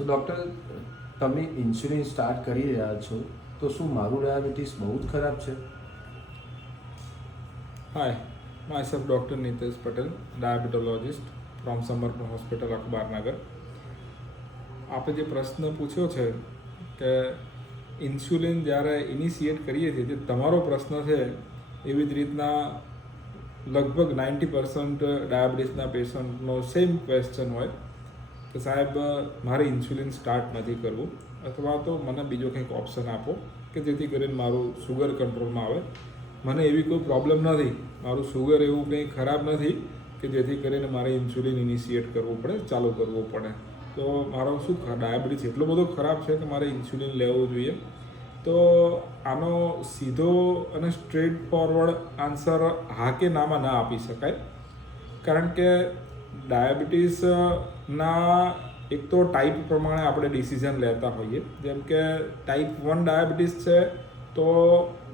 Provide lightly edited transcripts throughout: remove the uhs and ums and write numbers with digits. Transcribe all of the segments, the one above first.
સો doctor, તમે insulin start કરી રહ્યા છો, તો શું મારું ડાયાબિટીસ બહુ જ ખરાબ છે? Hi, myself Dr. Nitesh Patel, diabetologist from Samarkand Hospital, Akhbarnagar. આપણે જે પ્રશ્ન પૂછ્યો છે કે ઇન્સ્યુલિન જ્યારે ઇનિશિએટ કરીએ છીએ, જે તમારો પ્રશ્ન છે એવી જ રીતના લગભગ 90% ડાયાબિટીસના પેશન્ટનો સેમ ક્વેશ્ચન હોય કે સાહેબ મારે ઇન્સ્યુલિન સ્ટાર્ટ નથી કરવું, અથવા તો મને બીજો કંઈક ઓપ્શન આપો કે જેથી કરીને મારું શુગર કંટ્રોલમાં આવે. મને એવી કોઈ પ્રોબ્લેમ નથી, મારું શુગર એવું કંઈ ખરાબ નથી કે જેથી કરીને મારે ઇન્સ્યુલિન ઇનિશિએટ કરવું પડે, ચાલુ કરવું પડે. તો મારો શું ડાયાબિટીસ એટલો બધો ખરાબ છે કે મારે ઇન્સ્યુલિન લેવું જોઈએ? તો આનો સીધો અને સ્ટ્રેટ ફોરવર્ડ આન્સર હા કે નામાં ના આપી શકાય. કારણ કે ડાયાબિટીસના એક તો ટાઈપ પ્રમાણે આપણે ડિસિઝન લેતા હોઈએ. જેમ કે ટાઈપ 1 ડાયાબિટીસ છે તો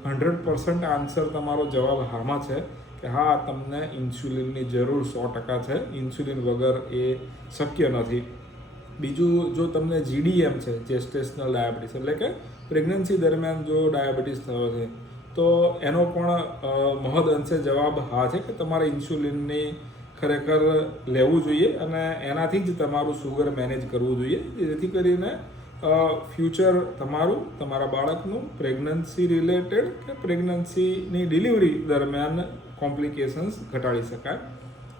100% આન્સર તમારો જવાબ હામાં છે કે હા, તમને ઇન્સ્યુલિનની જરૂર 100% છે, ઇન્સ્યુલિન વગર એ શક્ય નથી. બીજું, જો તમને GDM છે, જેસ્ટેશનલ ડાયાબિટીસ, એટલે કે પ્રેગ્નન્સી દરમિયાન જો ડાયાબિટીસ થયો છે, તો એનો પણ મહદ અંશે જવાબ હા છે કે તમારે ઇન્સ્યુલિનની ખરેખર લેવું જોઈએ અને એનાથી જ તમારું શુગર મેનેજ કરવું જોઈએ, જેથી કરીને ફ્યુચર તમારું, તમારા બાળકનું પ્રેગ્નન્સી રિલેટેડ કે પ્રેગ્નન્સીની ડિલિવરી દરમિયાન કોમ્પ્લિકેશન્સ ઘટાડી શકાય.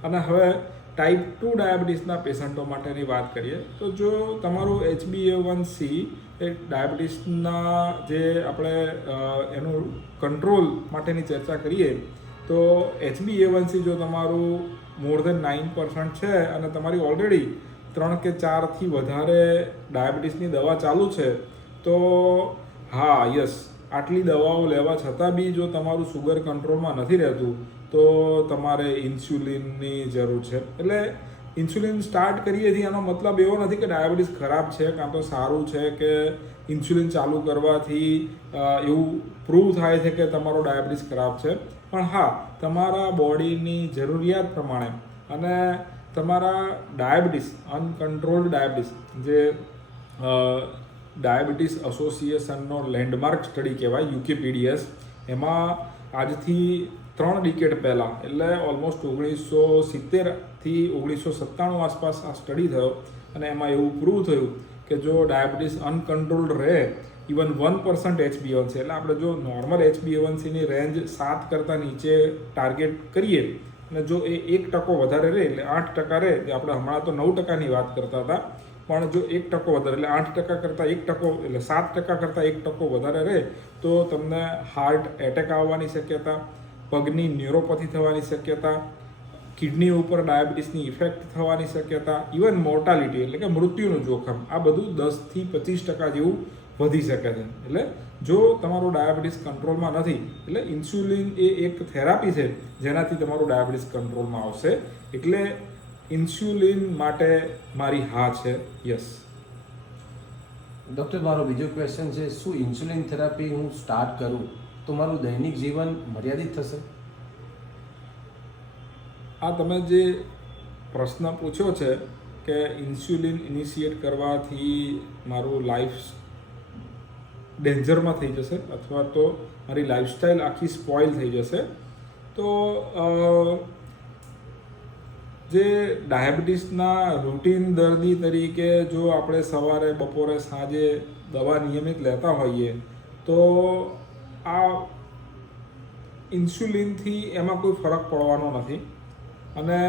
અને હવે ટાઈપ 2 ડાયાબિટીસના પેશન્ટો માટેની વાત કરીએ તો જો તમારું HbA1c એ ડાયાબિટીસના જે આપણે એનું કંટ્રોલ માટેની ચર્ચા કરીએ તો HbA1c જો તમારું મોર ધેન 9% છે અને તમારી ઓલરેડી 3 કે 4થી વધારે ડાયાબિટીસની દવા ચાલુ છે, તો હા, યસ, આટલી દવાઓ લેવા છતાં બી જો તમારું શુગર કંટ્રોલમાં નથી રહેતું તો તમારે ઇન્સ્યુલિનની જરૂર છે. એટલે ઇન્સ્યુલિન સ્ટાર્ટ કરીએ છીએ એનો મતલબ એવો નથી કે ડાયાબિટીસ ખરાબ છે કાં તો સારું છે, કે ઇન્સ્યુલિન ચાલુ કરવાથી એવું પ્રૂવ થાય છે કે તમારો ડાયાબિટીસ ખરાબ છે. પણ હા, તમારા બોડીની જરૂરિયાત પ્રમાણે અને તમારા ડાયાબિટીસ, અનકન્ટ્રોલ્ડ ડાયાબિટીસ, જે ડાયાબિટીસ એસોસિએશનનો લેન્ડમાર્ક સ્ટડી કહેવાય, UKPDS, એમાં આજથી 3 ડિકેડ પહેલાં, એટલે ઓલમોસ્ટ 1970થી 1997 આસપાસ આ સ્ટડી થયો અને એમાં એવું પ્રૂવ થયું કે જો ડાયાબિટીસ અનકન્ટ્રોલ્ડ રહે, ઇવન 1% HbA1c, એટલે આપણે જો નોર્મલ HbA1cની રેન્જ 7 કરતાં નીચે ટાર્ગેટ કરીએ અને જો એ 1% વધારે રહે, એટલે 8% રહે, જે આપણે હમણાં તો 9%ની વાત કરતા હતા, પણ જો 1% વધારે, એટલે 8% કરતાં 1%, એટલે 7% કરતાં 1% વધારે રહે તો તમને હાર્ટ એટેક આવવાની શક્યતા, પગની ન્યુરોપેથી થવાની શક્યતા, કિડની ઉપર ડાયાબિટીસની ઇફેક્ટ થવાની શક્યતા, ઇવન મોર્ટાલિટી એટલે કે મૃત્યુનું જોખમ, આ બધું 10થી 25% જેવું વધી શકે છે. એટલે જો તમારું ડાયાબિટીસ કંટ્રોલમાં નથી, એટલે ઇન્સ્યુલિન એ એક થેરાપી છે જેનાથી તમારું ડાયાબિટીસ કંટ્રોલમાં આવશે. એટલે ઇન્સ્યુલિન માટે મારી હા છે, યસ. ડૉક્ટર, મારો બીજો ક્વેશ્ચન છે, શું ઇન્સ્યુલિન થેરાપી હું સ્ટાર્ટ કરું તો મારું દૈનિક જીવન મર્યાદિત થશે? આ તમે જે પ્રશ્ન પૂછ્યો છે કે ઇન્સ્યુલિન ઇનિશિએટ કરવાથી મારું લાઈફ ડેન્જરમાં થઈ જશે અથવા તો મારી લાઈફસ્ટાઈલ આખી સ્પોઇલ થઈ જશે, તો જે ડાયાબિટીસના રૂટીન દર્દી તરીકે જો આપણે સવારે, બપોરે, સાંજે દવા નિયમિત લેતા હોઈએ તો આ ઇન્સ્યુલિનથી એમાં કોઈ ફરક પડવાનો નથી. અને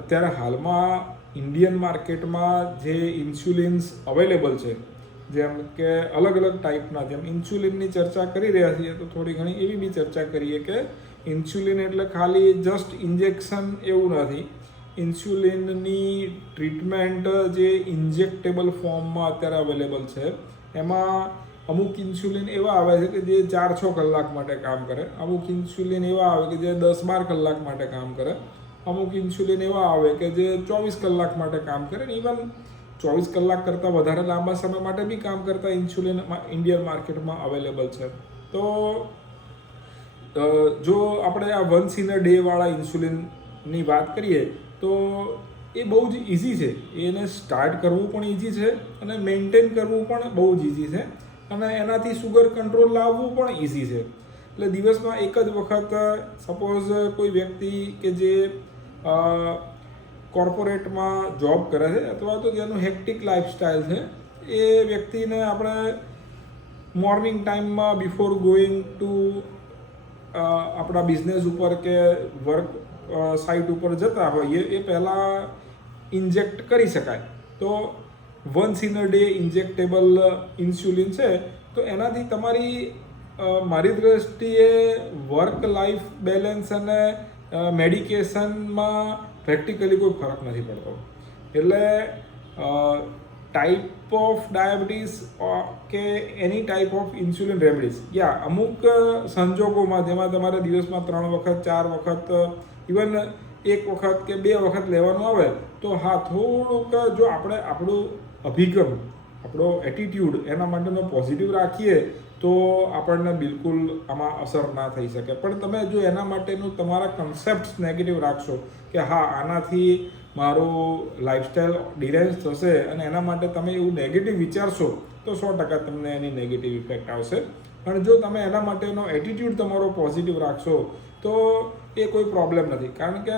અત્યારે હાલમાં ઇન્ડિયન માર્કેટમાં જે ઇન્સ્યુલિન્સ અવેલેબલ છે, જેમ કે અલગ અલગ ટાઈપના, જેમ ઇન્સ્યુલિનની ચર્ચા કરી રહ્યા છીએ તો થોડી ઘણી એવી બી ચર્ચા કરીએ કે ઇન્સ્યુલિન એટલે ખાલી જસ્ટ ઇન્જેક્શન એવું નથી. ઇન્સ્યુલિનની ટ્રીટમેન્ટ જે ઇન્જેક્ટેબલ ફોર્મમાં અત્યારે અવેલેબલ છે, એમાં અમુક ઇન્સ્યુલિન એવા આવે છે કે જે 4-6 કલાક માટે કામ કરે, અમુક ઇન્સ્યુલિન એવા આવે કે જે 10-12 કલાક માટે કામ કરે, અમુક ઇન્સ્યુલિન એવા આવે કે જે 24 કલાક માટે કામ કરે, ને ઇવન 24 કલાક કરતાં વધારે લાંબા સમય માટે બી કામ કરતા ઇન્સ્યુલિન ઇન્ડિયન માર્કેટમાં અવેલેબલ છે. તો જો આપણે આ વન્સ ઇન અ ડે વાળા ઇન્સ્યુલિનની વાત કરીએ તો એ બહુ જ ઇઝી છે. એને સ્ટાર્ટ કરવું પણ ઇઝી છે અને મેન્ટેન કરવું પણ બહુ જ ઇઝી છે અને એનાથી શુગર કંટ્રોલ લાવવું પણ ઇઝી છે. એટલે દિવસમાં એક જ વખત સપોઝ કોઈ વ્યક્તિ કે જે કોર્પોરેટમાં જોબ કરે છે અથવા તો જેનું હેક્ટિક લાઈફસ્ટાઈલ છે એ વ્યક્તિને આપણે મોર્નિંગ ટાઈમમાં બિફોર ગોઈંગ ટુ આપણા બિઝનેસ ઉપર કે વર્ક સાઇટ ઉપર જતા હોઈએ એ પહેલાં ઇન્જેક્ટ કરી શકાય. તો once in a day injectable insulin છે તો એનાથી તમારી મારી દ્રષ્ટિએ વર્ક લાઈફ બેલેન્સ અને મેડિકેશનમાં પ્રેક્ટિકલી કોઈ ફરક નથી પડતો. એટલે ટાઈપ ઓફ ડાયાબિટીસ કે એની ટાઈપ ઓફ ઇન્સ્યુલિન રેમેડીઝ અમુક સંજોગોમાં જેમાં તમારે દિવસમાં 3 વખત 4 વખત ઇવન 1 વખત કે 2 વખત લેવાનું આવે તો હા થોડુંક જો આપણે આપણું અભિગમ આપણો એટીટ્યૂડ એના માટેનો પોઝિટિવ રાખીએ તો આપણને બિલકુલ આમાં અસર ના થઈ શકે. પણ તમે જો એના માટેનું તમારા કન્સેપ્ટ્સ નેગેટિવ રાખશો કે હા આનાથી મારું લાઈફસ્ટાઈલ ડિરેન્જ થશે અને એના માટે તમે એવું નેગેટિવ વિચારશો તો 100% તમને એની નેગેટિવ ઇફેક્ટ આવશે. પણ જો તમે એના માટેનો એટીટ્યૂડ તમારો પોઝિટિવ રાખશો તો એ કોઈ પ્રોબ્લેમ નથી. કારણ કે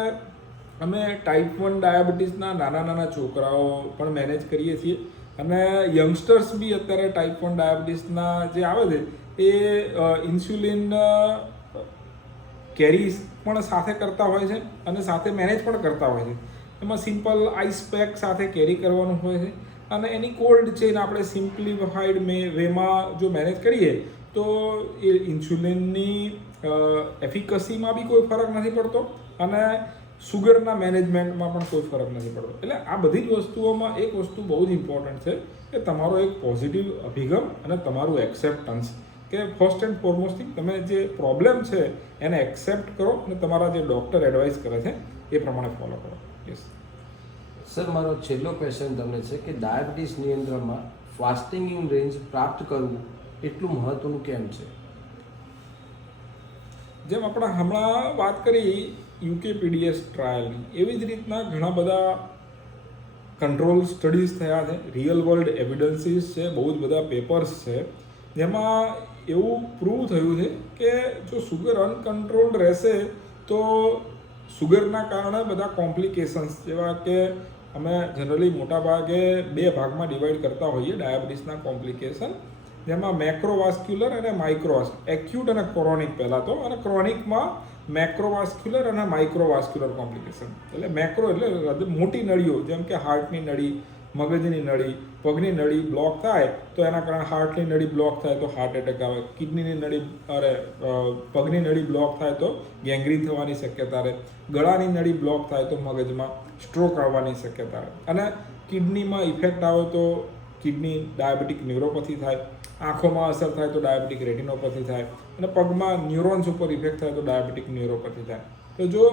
અમે ટાઈપ 1 ડાયાબિટીસના નાના છોકરાઓ પણ મેનેજ કરીએ છીએ અને યંગસ્ટર્સ બી અત્યારે ટાઈપ 1 ડાયાબિટીસના જે આવે છે એ ઇન્સ્યુલિન કેરી પણ સાથે કરતા હોય છે અને સાથે મેનેજ પણ કરતા હોય છે. એમાં સિમ્પલ આઈસ પેક સાથે કેરી કરવાનું હોય છે અને એની કોલ્ડ ચેઇન આપણે સિમ્પ્લિફાઈડ વેમાં જો મેનેજ કરીએ તો એ ઇન્સ્યુલિનની એફિકસીમાં બી કોઈ ફરક નથી પડતો અને સુગરના મેનેજમેન્ટમાં પણ કોઈ ફરક નથી પડતો. એટલે આ બધી જ વસ્તુઓમાં એક વસ્તુ બહુ જ ઇમ્પોર્ટન્ટ છે કે તમારો એક પોઝિટિવ અભિગમ અને તમારું એક્સેપ્ટન્સ કે ફર્સ્ટ એન્ડ ફોરમોસ્ટથી તમે જે પ્રોબ્લેમ છે એને એક્સેપ્ટ કરો અને તમારા જે ડૉક્ટર એડવાઇસ કરે છે એ પ્રમાણે ફોલો કરો. યસ સર, મારો છેલ્લો ક્વેશ્ચન તમને છે કે ડાયાબિટીસ નિયંત્રણમાં ફાસ્ટિંગ ઇન રેન્જ પ્રાપ્ત કરવું એટલું મહત્વનું કેમ છે? જેમ આપણે હમણાં વાત કરી યુકેપીડીએસ ટ્રાયલની, એવી જ રીતના ઘણા બધા કંટ્રોલ સ્ટડીઝ થયા છે, રિયલ વર્લ્ડ એવિડન્સીસ છે, બહુ જ બધા પેપર્સ છે જેમાં એવું પ્રૂવ થયું છે કે જો સુગર અનકન્ટ્રોલ્ડ રહેશે તો સુગરના કારણે બધા કોમ્પ્લિકેશન્સ જેવા કે અમે જનરલી મોટાભાગે 2 ભાગમાં ડિવાઈડ કરતા હોઈએ ડાયાબિટીસના કોમ્પ્લિકેશન, જેમાં મેક્રોવાસ્ક્યુલર અને માઇક્રોવાસ્ક્યુલર, એક્યુટ અને ક્રોનિક પહેલાં તો, અને ક્રોનિકમાં મેક્રોવાસ્ક્યુલર અને માઇક્રોવાસ્ક્યુલર કોમ્પ્લિકેશન. એટલે મેક્રો એટલે મોટી નળીઓ જેમ કે હાર્ટની નળી, મગજની નળી, પગની નળી બ્લોક થાય તો એના કારણે હાર્ટની નળી બ્લોક થાય તો હાર્ટ એટેક આવે, કિડનીની નળી પગની નળી બ્લોક થાય તો ગેંગ્રીન થવાની શક્યતા રહે, ગળાની નળી બ્લોક થાય તો મગજમાં સ્ટ્રોક આવવાની શક્યતા રહે, અને કિડનીમાં ઇફેક્ટ આવે તો કિડની ડાયાબિટીક ન્યુરોપેથી થાય, આંખોમાં અસર થાય તો ડાયાબિટીક રેટિનોપેથી થાય, અને પગમાં ન્યુરોન્સ ઉપર ઇફેક્ટ થાય તો ડાયાબિટીક ન્યુરોપેથી થાય. તો જો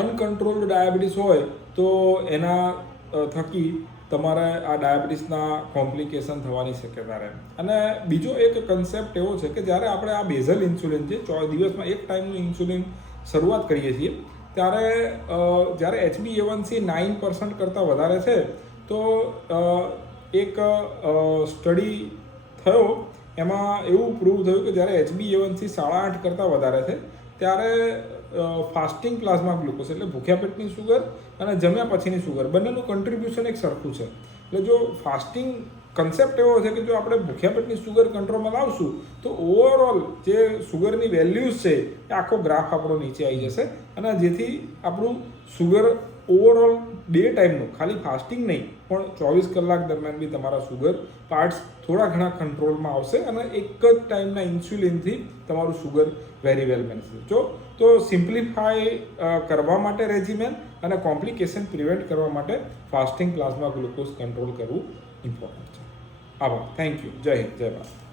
અનકન્ટ્રોલ્ડ ડાયાબિટીસ હોય તો એના થકી તમારે આ ડાયાબિટીસના કોમ્પ્લિકેશન થવાની શક્યતા રહે. અને બીજો એક કન્સેપ્ટ એવો છે કે જ્યારે આપણે આ બેઝલ ઇન્સ્યુલિન છે દિવસમાં એક ટાઈમનું ઇન્સ્યુલિન શરૂઆત કરીએ છીએ ત્યારે જ્યારે HbA1c 9% કરતાં વધારે છે તો એક સ્ટડી થયો એમાં એવું પ્રૂવ થયું કે જ્યારે HbA1c 8.5 કરતાં વધારે છે ત્યારે ફાસ્ટિંગ પ્લાઝમા ગ્લુકોઝ એટલે ભૂખ્યા પેટની સુગર અને જમ્યા પછીની સુગર બંનેનું કન્ટ્રીબ્યુશન એક સરખું છે. એટલે જો ફાસ્ટિંગ કન્સેપ્ટ એવો છે કે જો આપણે ભૂખ્યા પેટની સુગર કંટ્રોલમાં લાવશું તો ઓવરઓલ જે સુગરની વેલ્યુઝ છે એ આખો ગ્રાફ આપણો નીચે આવી જશે અને જેથી આપણું સુગર ઓવરઓલ ડે ટાઈમનું, ખાલી ફાસ્ટિંગ નહીં પણ 24 કલાક દરમિયાન બી તમારા સુગર પાર્ટ્સ થોડા ઘણા કંટ્રોલમાં આવશે અને એક જ ટાઈમના ઇન્સ્યુલિનથી તમારું સુગર વેરી વેલ મેનેજ થશે. તો સિમ્પ્લિફાઈ કરવા માટે રેજીમેન અને કોમ્પ્લિકેશન પ્રિવેન્ટ કરવા માટે ફાસ્ટિંગ પ્લાઝમા ગ્લુકોઝ કંટ્રોલ કરવું ઇમ્પોર્ટન્ટ છે. આભાર. Thank you. જય હિન્દ, જય ભારત.